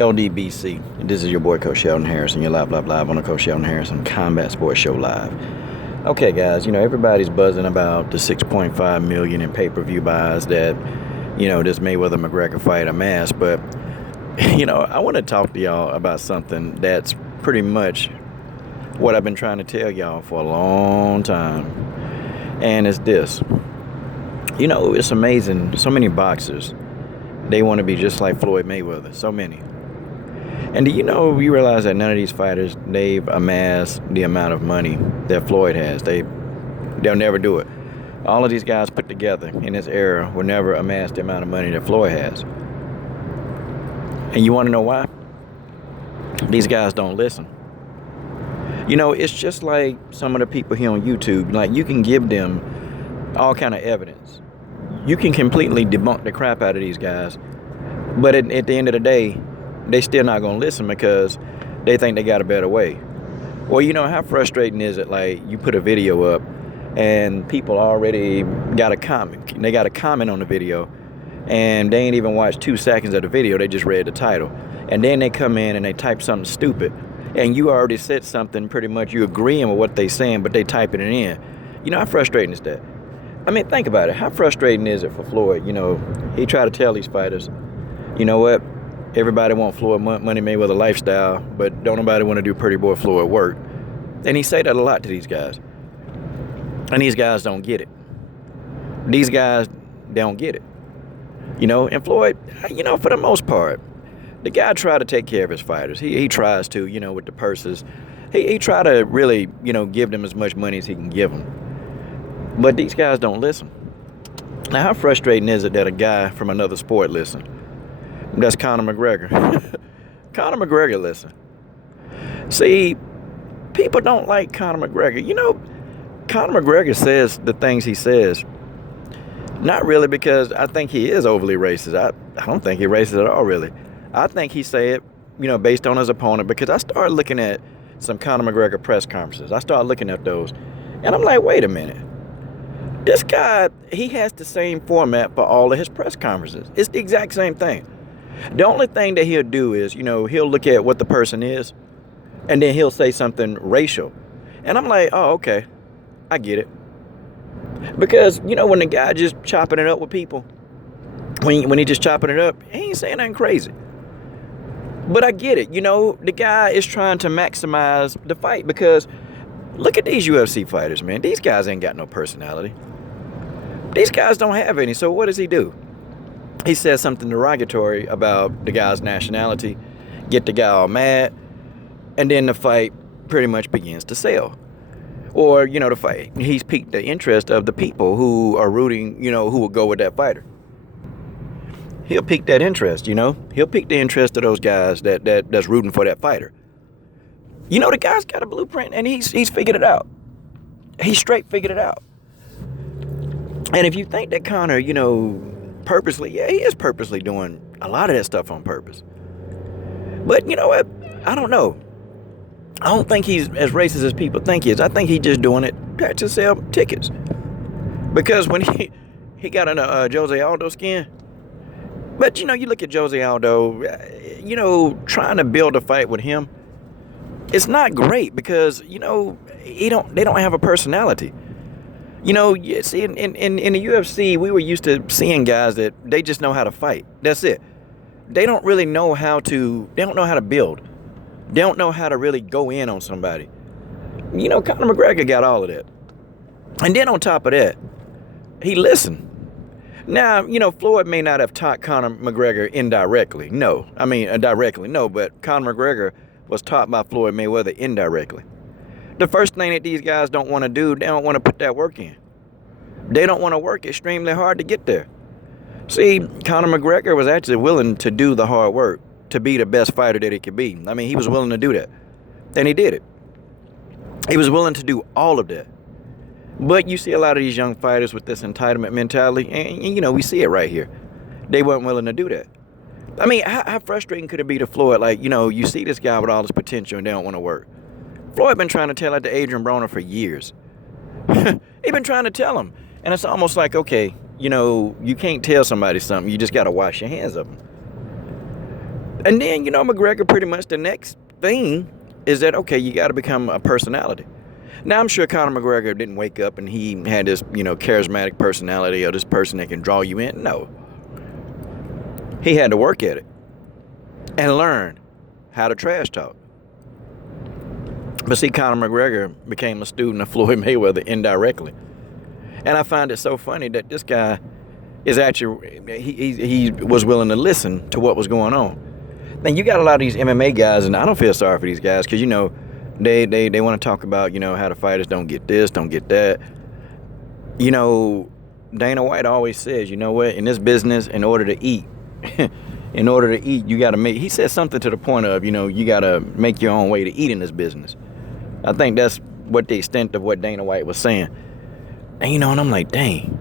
LDBC. This is your boy Coach Sheldon Harrison. You're live on the Coach Sheldon Harrison Combat Sports Show live. Okay, guys, everybody's buzzing about the 6.5 million in pay-per-view buys that, this Mayweather McGregor fight amassed. But, I want to talk to y'all about something that's pretty much what I've been trying to tell y'all for a long time. And it's this. It's amazing. So many boxers, they want to be just like Floyd Mayweather. So many. And you realize that none of these fighters, they've amassed the amount of money that Floyd has. They'll never do it. All of these guys put together in this era will never amass the amount of money that Floyd has. And you want to know why? These guys don't listen. It's just like some of the people here on YouTube. Like, you can give them all kind of evidence. You can completely debunk the crap out of these guys. But at the end of the day, they still not going to listen because they think they got a better way. Well, how frustrating is it? Like, you put a video up and people already got a comment. They got a comment on the video and they ain't even watched 2 seconds of the video. They just read the title. And then they come in and they type something stupid. And you already said something pretty much you agreeing with what they saying, but they typing it in. How frustrating is that? I mean, think about it. How frustrating is it for Floyd? He tried to tell these fighters, you know what? Everybody want Floyd Money Mayweather lifestyle, but don't nobody want to do Pretty Boy Floyd work. And he say that a lot to these guys. And these guys don't get it. These guys don't get it. And Floyd, for the most part, the guy try to take care of his fighters. He tries to, with the purses. He try to really, give them as much money as he can give them. But these guys don't listen. Now, how frustrating is it that a guy from another sport listen? That's Conor McGregor. Conor McGregor, listen. See, people don't like Conor McGregor. Conor McGregor says the things he says. Not really because I think he is overly racist. I don't think he's racist at all, really. I think he say it, based on his opponent, because I started looking at some Conor McGregor press conferences. I started looking at those, and I'm like, wait a minute. This guy, he has the same format for all of his press conferences. It's the exact same thing. The only thing that he'll do is, he'll look at what the person is, and then he'll say something racial. And I'm like, oh, okay, I get it. Because, when the guy just chopping it up with people, when he just chopping it up, he ain't saying nothing crazy. But I get it. The guy is trying to maximize the fight because look at these UFC fighters, man. These guys ain't got no personality. These guys don't have any. So what does he do? He says something derogatory about the guy's nationality, get the guy all mad, and then the fight pretty much begins to sell. Or, the fight, he's piqued the interest of the people who are rooting, who will go with that fighter. He'll pique that interest, He'll pique the interest of those guys that's rooting for that fighter. The guy's got a blueprint, and he's figured it out. He straight figured it out. And if you think that Conor, purposely, yeah, he is purposely doing a lot of that stuff on purpose. But you know what? I don't know. I don't think he's as racist as people think he is. I think he's just doing it to sell tickets. Because when he got under Jose Aldo skin. But, you look at Jose Aldo, trying to build a fight with him, it's not great because, they don't have a personality. You see, in the UFC, we were used to seeing guys that they just know how to fight. That's it. They don't really know how to build. They don't know how to really go in on somebody. Conor McGregor got all of that. And then on top of that, he listened. Now, Floyd may not have taught Conor McGregor indirectly. No. I mean, directly, no. But Conor McGregor was taught by Floyd Mayweather indirectly. The first thing that these guys don't want to do, they don't want to put that work in. They don't want to work extremely hard to get there. See, Conor McGregor was actually willing to do the hard work to be the best fighter that he could be. I mean, he was willing to do that. And he did it. He was willing to do all of that. But you see a lot of these young fighters with this entitlement mentality, and we see it right here. They weren't willing to do that. I mean, how frustrating could it be to Floyd? Like, you see this guy with all this potential and they don't want to work. Floyd been trying to tell that to Adrian Broner for years. He been trying to tell him. And it's almost like, okay, you can't tell somebody something. You just got to wash your hands of them. And then, you know, McGregor, pretty much the next thing is that, okay, you got to become a personality. Now, I'm sure Conor McGregor didn't wake up and he had this, you know, charismatic personality or this person that can draw you in. No. He had to work at it and learn how to trash talk. But see, Conor McGregor became a student of Floyd Mayweather indirectly. And I find it so funny that this guy is actually, he was willing to listen to what was going on. Now, you got a lot of these MMA guys, and I don't feel sorry for these guys because, you know, they want to talk about, you know, how the fighters don't get this, don't get that. You know, Dana White always says, you know what, in this business, in order to eat, you got to make, he said something to the point of, you know, you got to make your own way to eat in this business. I think that's what the extent of what Dana White was saying. And, you know, and I'm like, dang.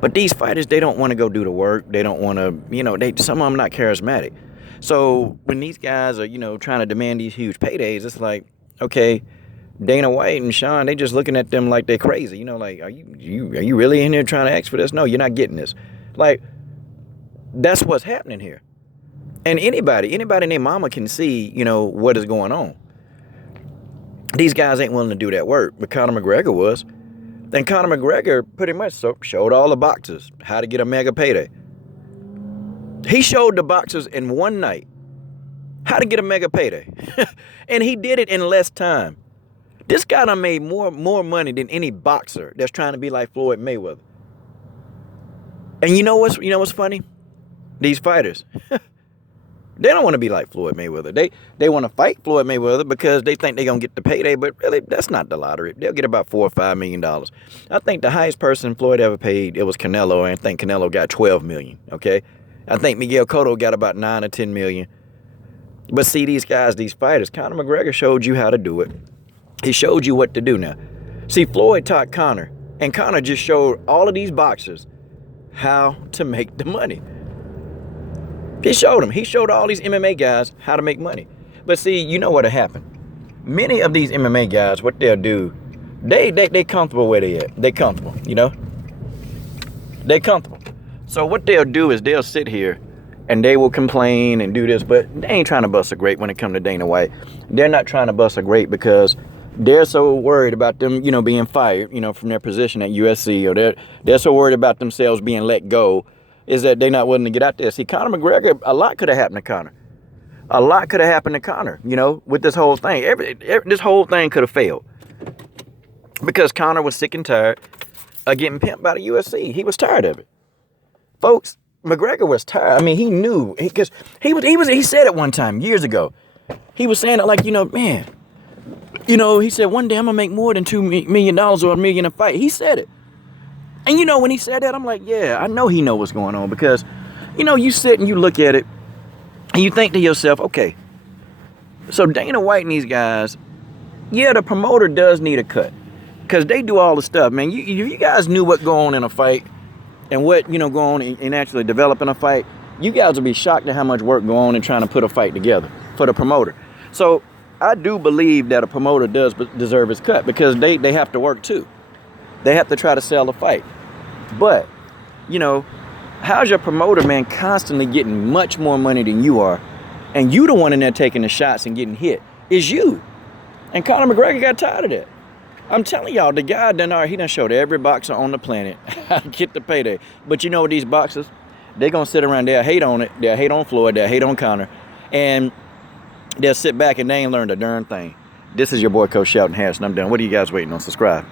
But these fighters, they don't want to go do the work. They don't want to, you know, some of them not charismatic. So when these guys are, you know, trying to demand these huge paydays, it's like, okay, Dana White and Sean, they just looking at them like they're crazy. You know, like, are you really in here trying to ask for this? No, you're not getting this. Like, that's what's happening here. And anybody and their mama can see, you know, what is going on. These guys ain't willing to do that work, but Conor McGregor was. Then Conor McGregor pretty much showed all the boxers how to get a mega payday. He showed the boxers in one night how to get a mega payday. And he did it in less time. This guy done made more money than any boxer that's trying to be like Floyd Mayweather. And you know what's funny? These fighters, they don't want to be like Floyd Mayweather. They want to fight Floyd Mayweather because they think they're going to get the payday, but really, that's not the lottery. They'll get about $4 or $5 million. I think the highest person Floyd ever paid, it was Canelo, and I think Canelo got $12 million, okay? I think Miguel Cotto got about $9 or $10 million. But see, these guys, these fighters, Conor McGregor showed you how to do it. He showed you what to do now. See, Floyd taught Conor, and Conor just showed all of these boxers how to make the money. He showed them. He showed all these MMA guys how to make money. But see, you know what'll happen? Many of these MMA guys, what they'll do, they comfortable where they at. They comfortable, you know? They comfortable. So what they'll do is they'll sit here and they will complain and do this, but they ain't trying to bust a grape when it comes to Dana White. They're not trying to bust a grape because they're so worried about them, you know, being fired, you know, from their position at USC, or they're so worried about themselves being let go, is that they're not willing to get out there. See, Conor McGregor, a lot could have happened to Conor. A lot could have happened to Conor, you know, with this whole thing. This whole thing could have failed because Conor was sick and tired of getting pimped by the USC. He was tired of it. Folks, McGregor was tired. I mean, he knew, because he said it one time years ago. He was saying it like, you know, man, you know, he said, one day I'm going to make more than $2 million or $1 million a fight. He said it. And, you know, when he said that, I'm like, yeah, I know he know what's going on because, you know, you sit and you look at it and you think to yourself, okay, so Dana White and these guys, yeah, the promoter does need a cut because they do all the stuff, man. You guys knew what go on in a fight and what, you know, go on in actually developing a fight, you guys will be shocked at how much work go on in trying to put a fight together for the promoter. So I do believe that a promoter does deserve his cut because they have to work too. They have to try to sell the fight. But, you know, how's your promoter, man, constantly getting much more money than you are, and you the one in there taking the shots and getting hit, is you. And Conor McGregor got tired of that. I'm telling y'all, the guy he done showed every boxer on the planet how to get the payday. But you know what, these boxers, they're going to sit around, they'll hate on it, they'll hate on Floyd, they'll hate on Conor, and they'll sit back and they ain't learned a darn thing. This is your boy, Coach Shelton Harrison. I'm done. What are you guys waiting on? Subscribe.